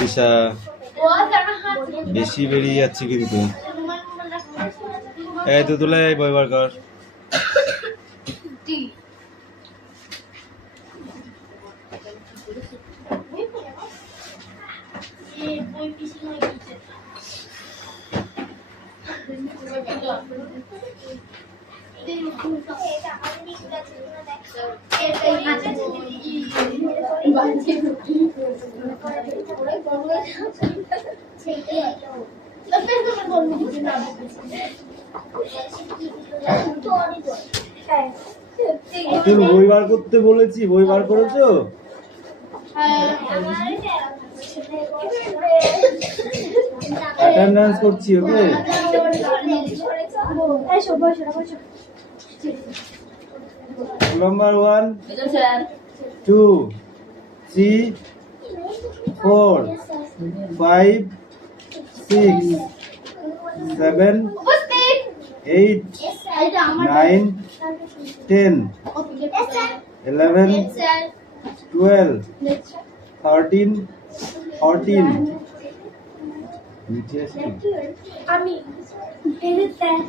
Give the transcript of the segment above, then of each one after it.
দিশা বেশি বেরিয়ে যাচ্ছে কিন্তু। এই তো তুলে বই বার কর। বই বার করতে বলেছি, বই বার করেছো? অ্যাটেন্ডেন্স করছি। ওকে, নাম্বার 1 2 3 4 5 6 7 8 9 10 11 12 13 14 আমি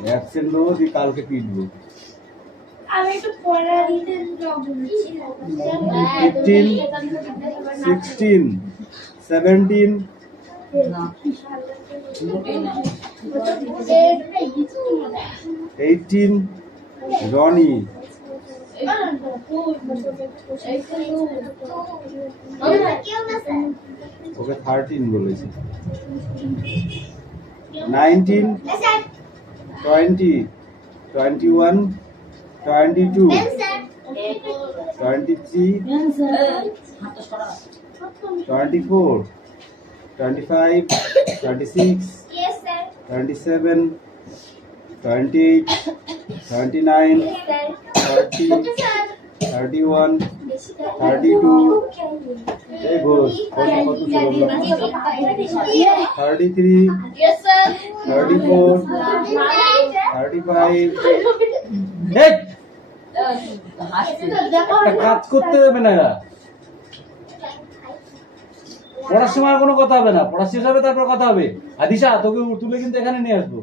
অ্যাবসেন্ট দেবো, তুই কালকে পিটবো। আমি একটু পড়া দিতে বলছি। 15 16 17 18 রনি। ওকে 13 বলেছি। 19 20 21 22 23 24 25 26 27 28 29 30 31 32 এই ঘোষ কত ছিল 33 34 35 কাজ করতে দেবে না এরা। পড়ার সময় কোনো কথা হবে না, পড়া শেষ হবে তারপর কথা হবে। আদিশা তোকে তুলে কিন্তু এখানে নিয়ে আসবো।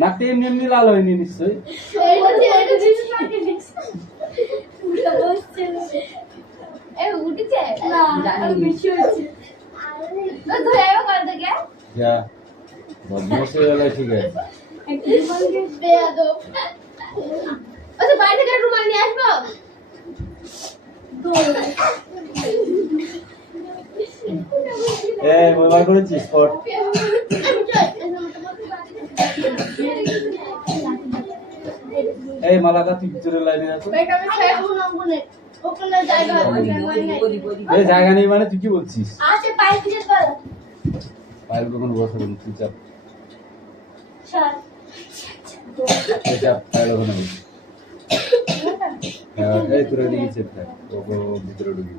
নাকটা এমনি এমনি লাল হয়নি নিশ্চয়ই। ঠিক আছে, বাইরে থেকে রুমাল নিয়ে আসবো। ব্যবহার করেছিস স্পট। এই মালাকা তুই ভিতরে লাইনে আছো। এই জায়গা নেই মানে তুই কি বলছিস? পায়েল কখন বসে বল তুই চাপ। চাপ পায়েল ওখানে বসে। এই তোরা দিকে চেপ থাক, ওকে ভিতরে ঢুকি।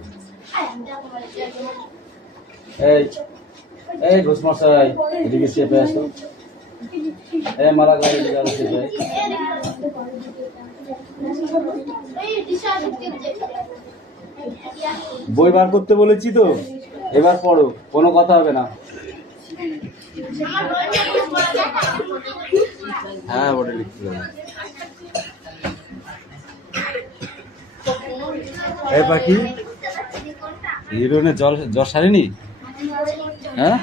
এই ঘোষ মশাই এদিকে চেপে আসো। এই মালা গাড়ি দিকে চেপে। বই বার করতে বলেছি তো, এবার পড়ো, কোনো কথা হবে না। হ্যাঁ ওটা লিখতে হবে। এই পাখি হিরোনে জ্বর সারেনি? হ্যাঁ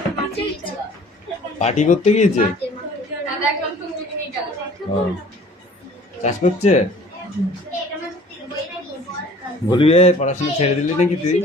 পার্টি করতে গিয়েছে, চাষ করছে। বলবি পড়াশোনা ছেড়ে দিলি নাকি তুই?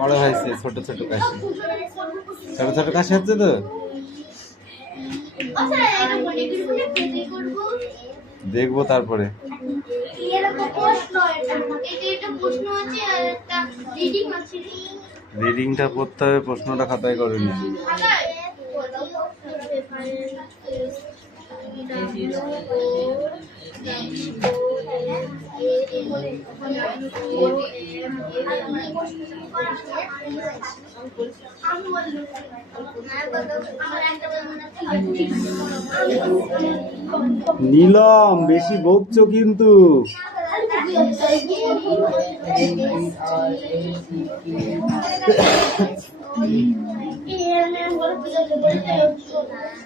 বড় হয়েছে, ছোট ছোট কাশি, ছোট ছোট কাশি হচ্ছে তো। দেখবো তারপরে। রিডিংটা পড়তে হবে, প্রশ্নটা খাতায় করে নি। নীলম, বেশি বকছো কিন্তু।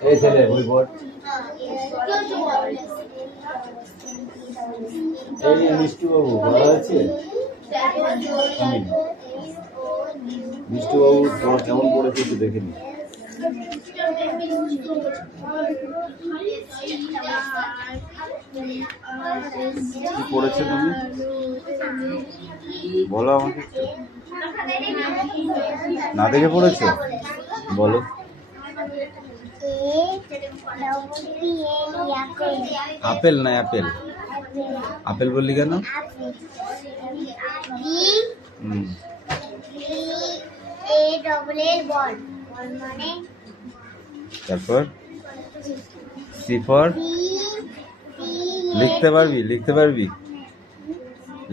এই ছেলে বই পড়। এই মিষ্টু বাবু ভালো আছে? মিষ্টু বাবু তোমার কেমন পড়েছে একটু দেখে নি। কি পড়েছো তুমি, বলো আমাকে একটু। না দেখে পড়েছো, বলো। আপেল না অ্যাপেল? আপেল বললি কেন? তারপর সি ফর, লিখতে পারবি? লিখতে পারবি?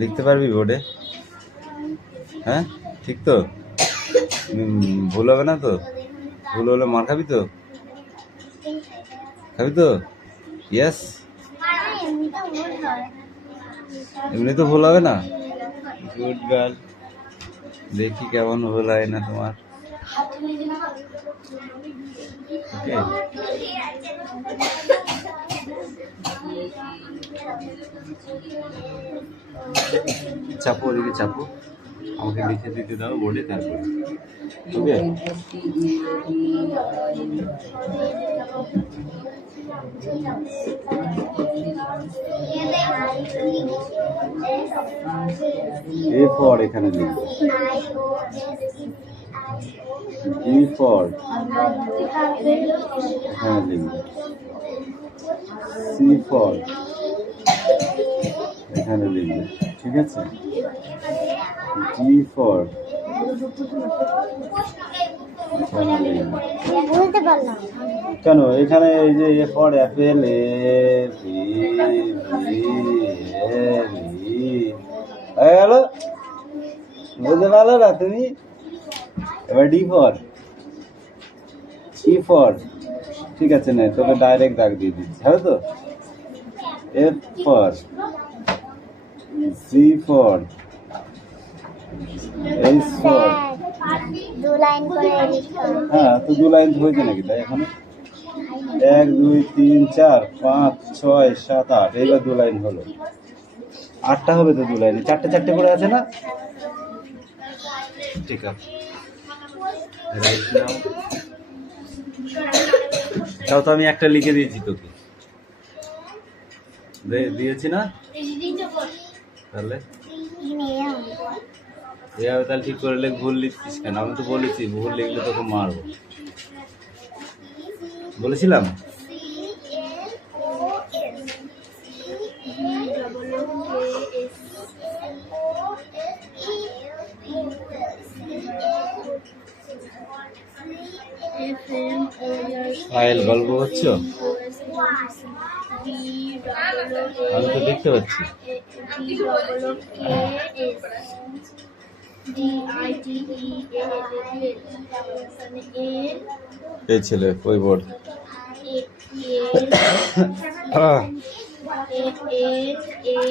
লিখতে পারবি বোর্ডে? হ্যাঁ ঠিক তো? ভুল হবে না তো? ভুল হলে মার খাবি তো? খাবি তো? ইয়েস। এমনি তো ভুল হবে না? Good girl. দেখি কেমন ভুল হয় না তোমার। ওকে, চাপো ওদিকে, চাপো। আমাকে লিখে দিতে দাও বোর্ডে, তারপরে। ওকে, এ ফর এখানে লিখবো, বি ফর এখানে লিখবো, সি ফর এখানে লিখবে, ঠিক আছে? ডি ফর এখানে লিখবে। বলতে পারলাম কেন এখানে এই যে A for apple, A B B A B হয়ে গেল, বুঝতে পারলো না তুমি? এবার ডি ফর, ই ফর, ঠিক আছে না, তোকে ডাইরেক্ট দাগ দিয়ে দিচ্ছি, হবে তো? F for, C for, H for. দু লাইন করে হ্যাঁ, তো 2 লাইন হয়েছে নাকি তাই এখানে? 1 2 3 4 5 6 7 8, এইবার 2 লাইন হলো। 8টা হবে তো 2 লাইনে, 4টে 4টে করে আছে না? ঠিক আছে, রাইট নাও। তাও তো আমি একটা লিখে দিয়েছি তোকে, দিয়েছি না? তাহলে এভাবে তাহলে ঠিক করে লেখ। ভুল লিখছিস কেন? আমি তো বলেছি ভুল লিখলে তোকে মারবো, বলেছিলাম। ফাইল গল্প হচ্ছে, আমি তো দেখতে পাচ্ছি। এই ছেলে ওই বোর্ড।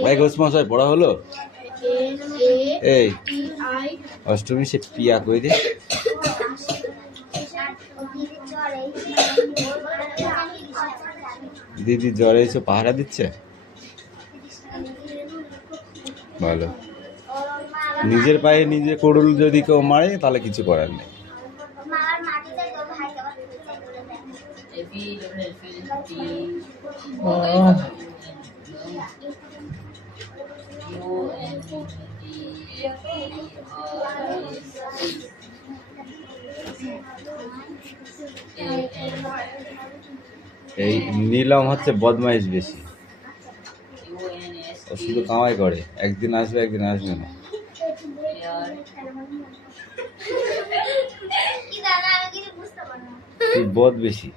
ভাই ঘোষমশাই পড়া হলো? এই অষ্টমী সে পিয়া কই রে? দিদি জ্বরে এসে পাহারা দিচ্ছে, ভালো। নিজের পায়ে নিজে কোড়ুল যদি কেউ মারে তাহলে কিছু করার নেই। এই নীলম হচ্ছে বদমাইশ বেশি, ও শুধু কামাই করে, একদিন আসবে একদিন আসবে না। তুই বদ বেশি,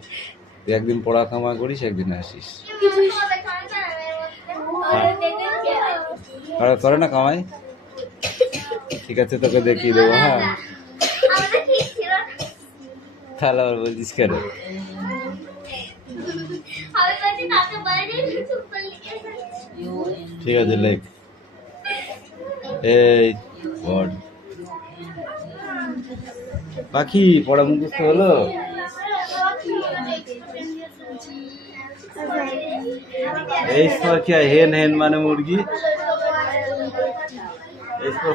তুই একদিন পড়া কামাই করিস, একদিন আসিস। করে না কামাই? ঠিক আছে, তোকে দেখিয়ে দেবো। হ্যাঁ, তাহলে আবার বলছিস কেন? ঠিক আছে, লেখ। এই পাখি পড়া মুখস্থ হলো? এই কি হয়? হেন হেন মানে মুরগি,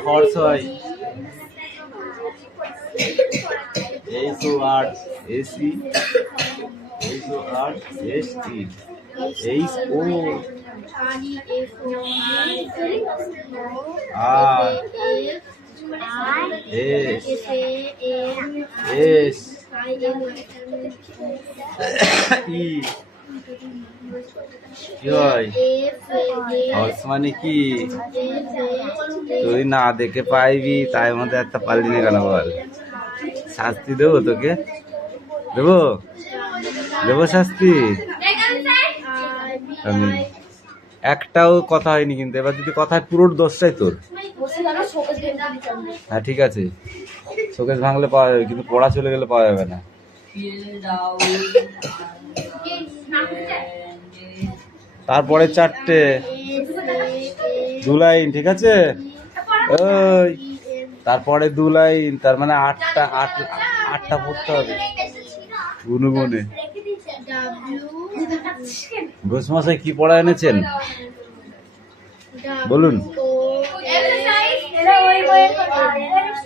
হর্স হয়। এই তো আর্ট এসি, এই তো আর্ট এস টি, এই ও আর এস এস ই কি হয়? হর্স মানে কি? তুই না দেখে পাইবি, তাই মধ্যে একটা পারলি না কেন বল? শাস্তি দেবো তোকে, দেবো দেবো শাস্তি। আমি একটাও কথা হয়নি কিন্তু, এবার যদি কথায় পুরোর দোষটাই তোর। হ্যাঁ ঠিক আছে, শোকেস ভাঙলে পাওয়া যাবে, কিন্তু পড়া চলে গেলে পাওয়া যাবে না। তারপরে চারটে, দু লাইন, ঠিক আছে? ওই তারপরে দু লাইন, তার মানে আটটা পড়তে হবে গুনগুনে। ঘোষমশাই কি পড়া এনেছেন বলুন?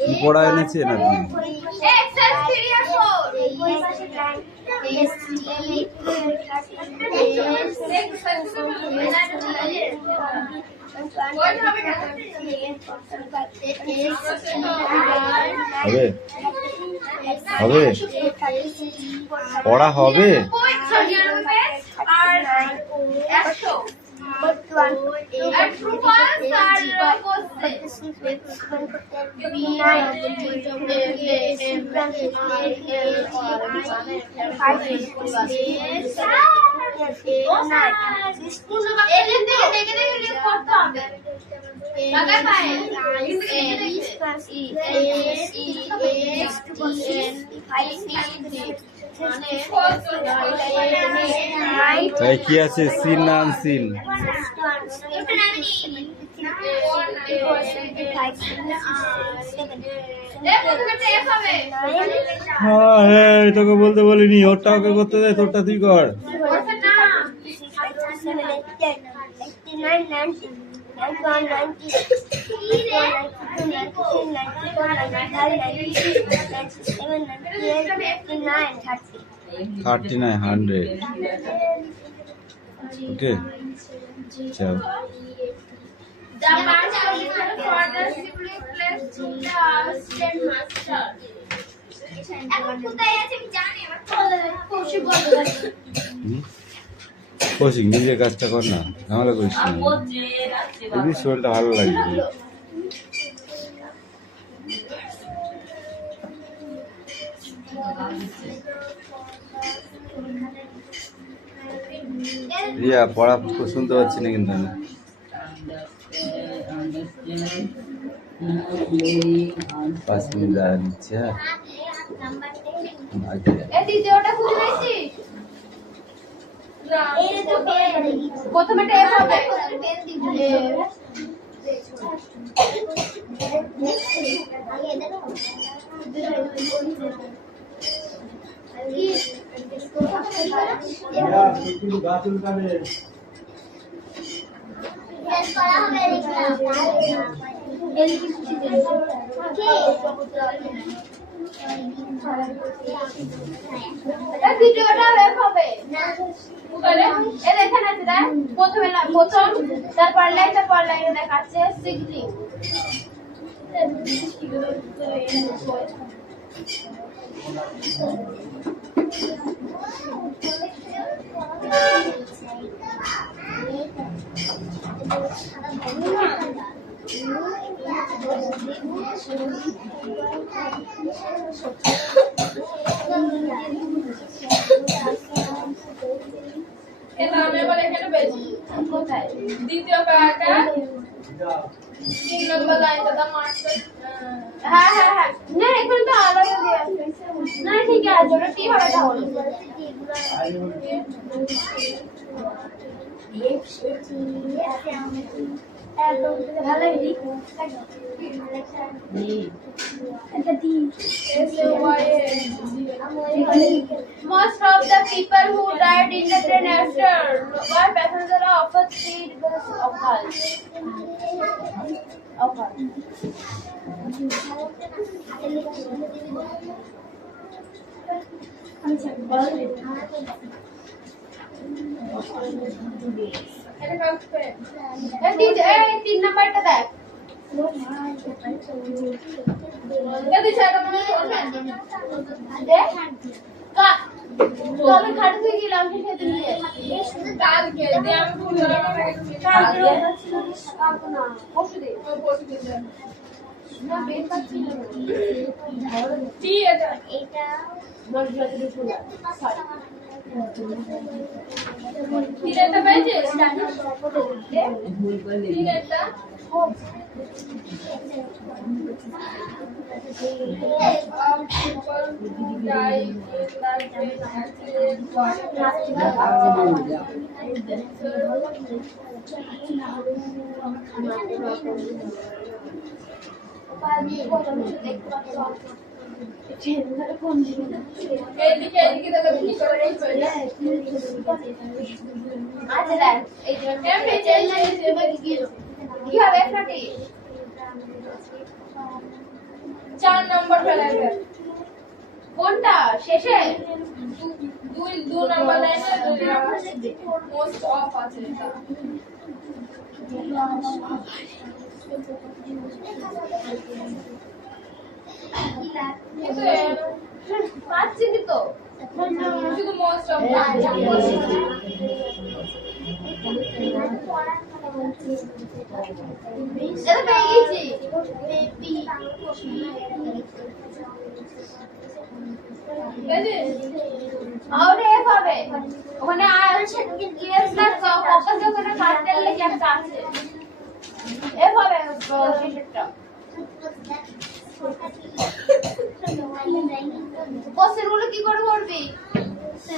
কি পড়া এনেছেন আপনি? হবে হবে পড়া হবে। কি আছে? সিন না আনসিন? তোকে বলতে বলিনি, ওরটা ওকে করতে দে, তোরটা তুই কর। $39 100 ওকে, চল। কৌশিক নিজের কাজটা কর না, ঝামেলা করিস না, যদি শরীরটা ভালো লাগবে। রিয়া পড়া শুনতে পাচ্ছি না কিন্তু আমি। 5 মিনিট দাঁড়া নিচ্ছে। হ্যাঁ প্রথমে টেপ হবে গাছ উল্টাবে ভিডিওটা ওয়েব হবে তাহলে এর এখানে আছে দেখ প্রথমে প্রথম তারপর লাইনে দেখাচ্ছে সিগনিং এটা আমি বলে এখানে বেশি কোথায় দ্বিতীয় প্যারাগ্রাফ 3 নম্বর লাইনটা দা মার্কস হ্যাঁ না এখানে তো আলাদা দেয়া আছে না ঠিক আছে ওটা কি হবে তাহলে Most of the people who died in the train accident were passengers of a speed bus तीन नंबरটা দেখ এদি জায়গা মনে দেখ চল খাট থেকে গেলাম খেতে নিয়ে কালকে দে আমি ভুল কালকে না পরশু দে না বের পাচ্ছি না কি এটা নট যত দিন শুনা তিনটা পেয়েছে ভুল করলে তিনটা এদিকে দাদা কি করে আচ্ছা দেখ এই যে এমনি চেঞ্জ হয়ে গেল কি হবে এখানে 4 নম্বর ফেলাবে কোনটা শেষে 2 নম্বর লাইনে মোস্ট অফ আছে এটা পাচ্ছি তো শুধু মোস্ট অফ এটা পেয়ে গেছি আরে হবে ওখানে ইয়েসটা ফোকাস করে কাটতে লাগে একটা আছে এভাবে শেষেরটা কোশ্চেন গুলো কি করে করবি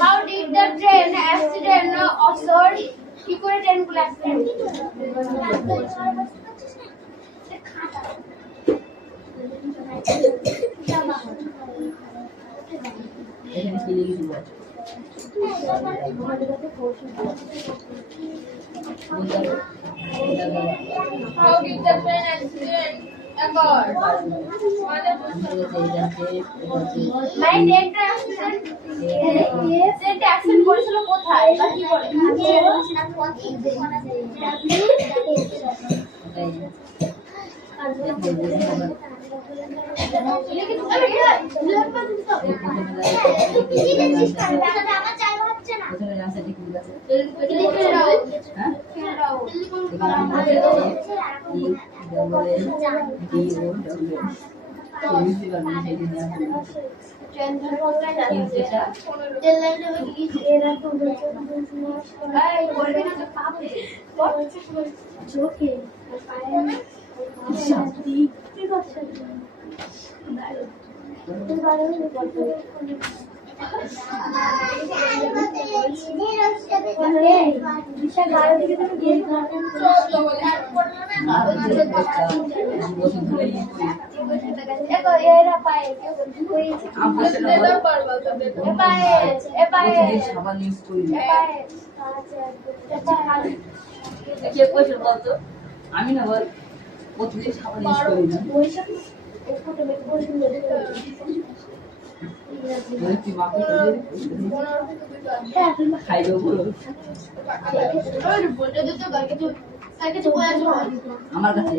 how did the train accident occurred কি করে ট্রেন গুলো অ্যাক্সিডেন্ট এখানে কি লিখেছি বল How did the train accident occur? My train accident করেছিল কোথায় বা কি বলে সাবান ইউজ করি কে পয়সা বলতো আমি না বল প্রতিদিন সাবান ইউজ করি না তুই মাকে খাই দেবো আমার কাছে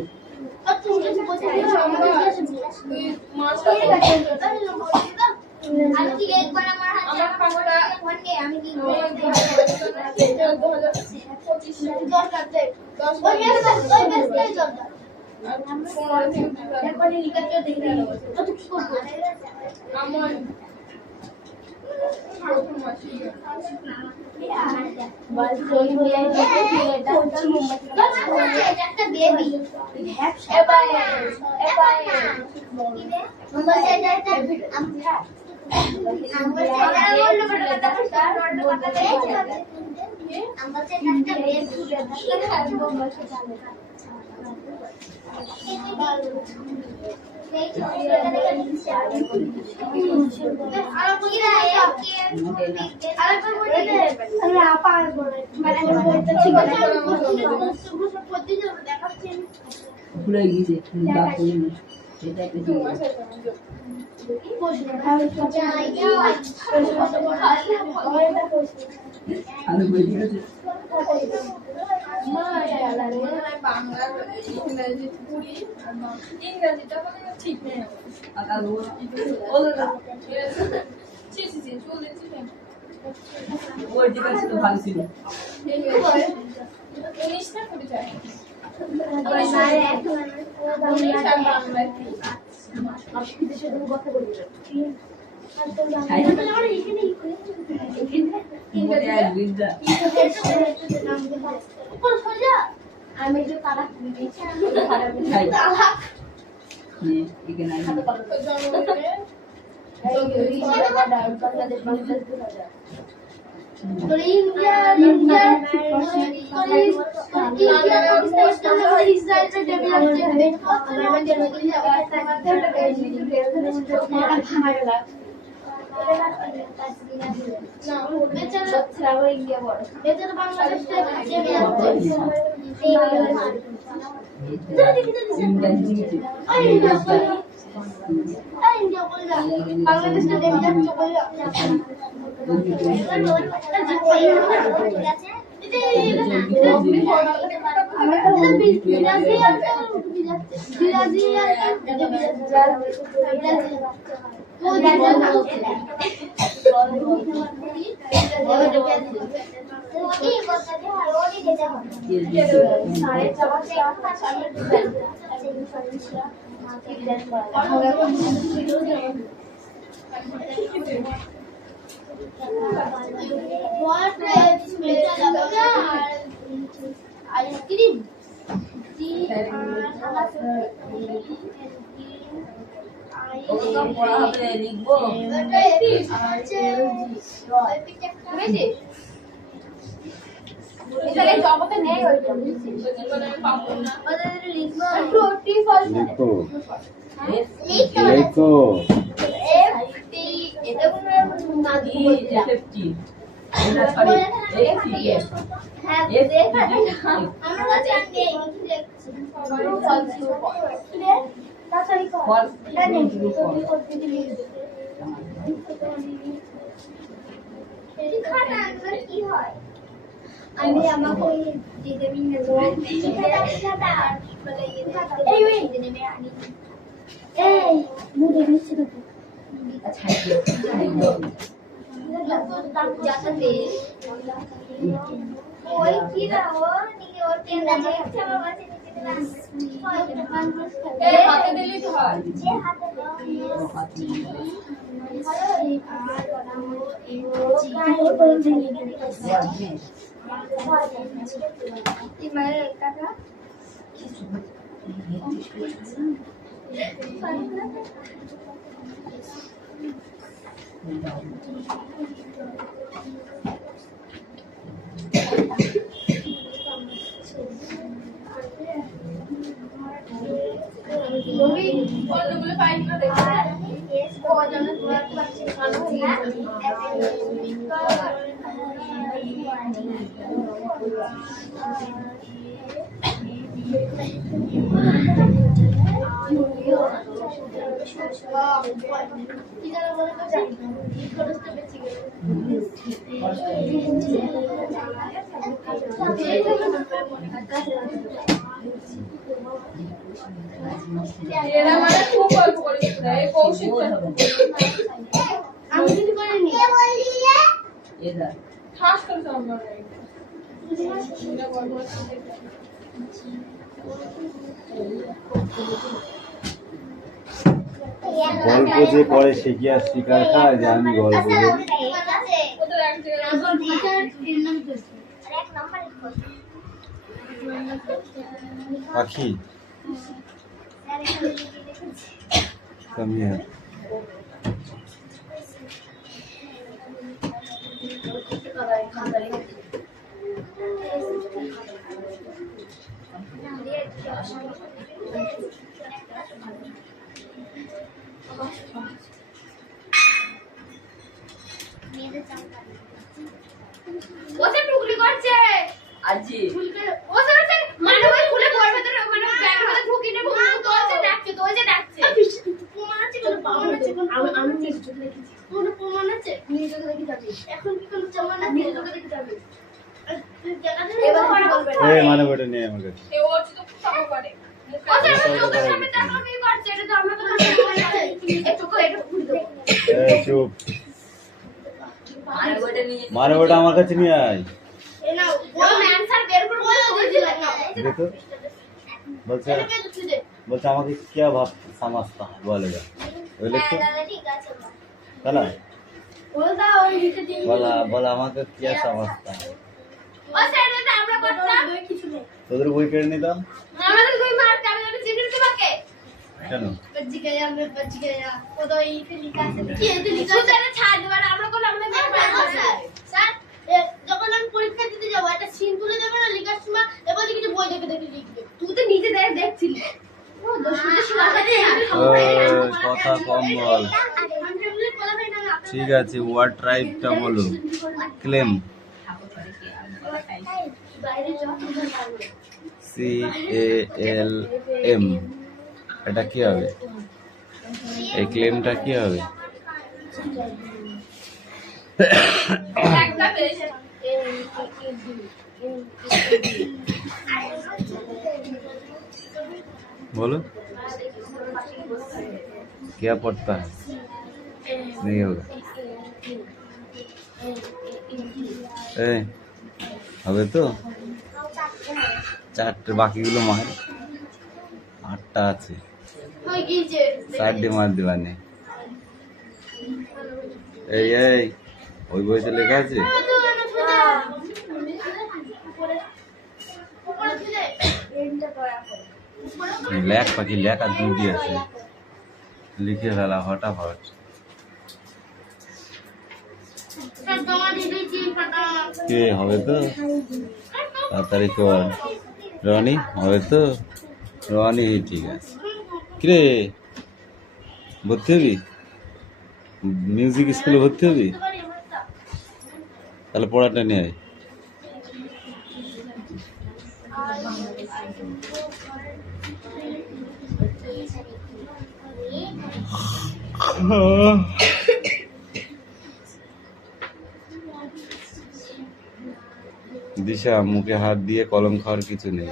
ভুলে গিয়েছে সেটা একটা আমি বলে দিয়েছি ইংরেজিটা ঠিক নেই ওই ডিফেন্স তো ভালো ছিল ইংলিশটা করে যায় আমি যে তারা আইসক্রিম পড়া হবে লিখবো এখানে জগতে নেই ওইটা লিখো এটা কোনো না দিয়ে হ্যাঁ আমার কাছে নেই কি হয় আমি আমাকে দিতে মিন না এই মুড়ে নিচে তো যাতে ওই কি না ও নিকে ওর কেন দেখছে আমার কাছে নিচে না এই হাতে দিলি তো হয় যে হাতে তুমি কতগুলো পাই না দেখো কতজন এরা মানে খুব অল্প করে এই কৌশিক আমি যদি করে নি এদা খাস করে আমরা এটা বড় বড় গল্প যে পড়ে সে কি আর শিকার খায় যে আমি গল্প বলি? ওদের এক পাখি Come here. ওটা টুকলি করছে আজি ওটা মানে ওই খুলে ঘর ভিতরে মানে ব্যাগের মধ্যে ঢুকিয়ে নেব তোলছে ডাকছে প্রমাণ আছে কোনো প্রমাণ আছে আমি নিজে চোখে দেখেছি কোনো প্রমাণ আছে নিজে চোখে দেখে যাবি এখন কি কোনো প্রমাণ আছে নিজে চোখে দেখে যাবি এবার বলবে এই মানে বটে নিয়ে আমার কাছে এ ওর তো খুব সামনে করে ওটা চোখের সামনে তার মনে করছে এটা তো আমরা তো একটু খুলে দেব এই চুপ মানে বটে নিয়ে মানে বটে আমার কাছে নিয়ে আয় এ না ও অ্যানসার বের করে বলে না देखो বলছে বলছে আমাকে क्या भाव समझता है बोलेगा बोले तो चला বলদা ওই দিকে দিন बोला আমাকে क्या समझता है ও স্যার এটা আমরা করতাম কিছু নেই তোদের বই কেড়ে নিতাম আমাদের দুই মারতে আমি জানি চিঠি তোমাকে কেন बच गया वो तो यही पे लिखा है কি এটা লিখা আছে ছাড় দেবার আমরা কোন আমরা স্যার যখন আমি পরীক্ষা দিতে যাব একটা সিন তুলে দেব না লেখার সময় এবার কিছু বই দেখে দেখে লিখবে তুই তো নিজে দেখছিলি ও কথা কম বল ঠিক আছে ওয়ার্ড ট্রাইবটা বলো ক্লেম CALM এটা কি হবে এই ক্লেমটা কি হবে একটা পেয়েছে बोलो क्या पढ़ता है नहीं होगा হবে তো চারটে বাকিগুলো মার আটটা আছে হয়ে গিয়েছে চারটে মার দিবানে এই ওই বইতে লেখা আছে লেখ পাখি লেখ আর দুই দিয়ে আছে লিখে ফেলা হঠাৎ কে হবে তো তাড়াতাড়ি কর রনি হবে তো রনি ঠিক আছে কিরে ভর্তি হবি মিউজিক স্কুলে ভর্তি হবি তাহলে পড়াটা নিয়ে আয় দিশা মুখে হাত দিয়ে কলম খাওয়ার কিছু নেই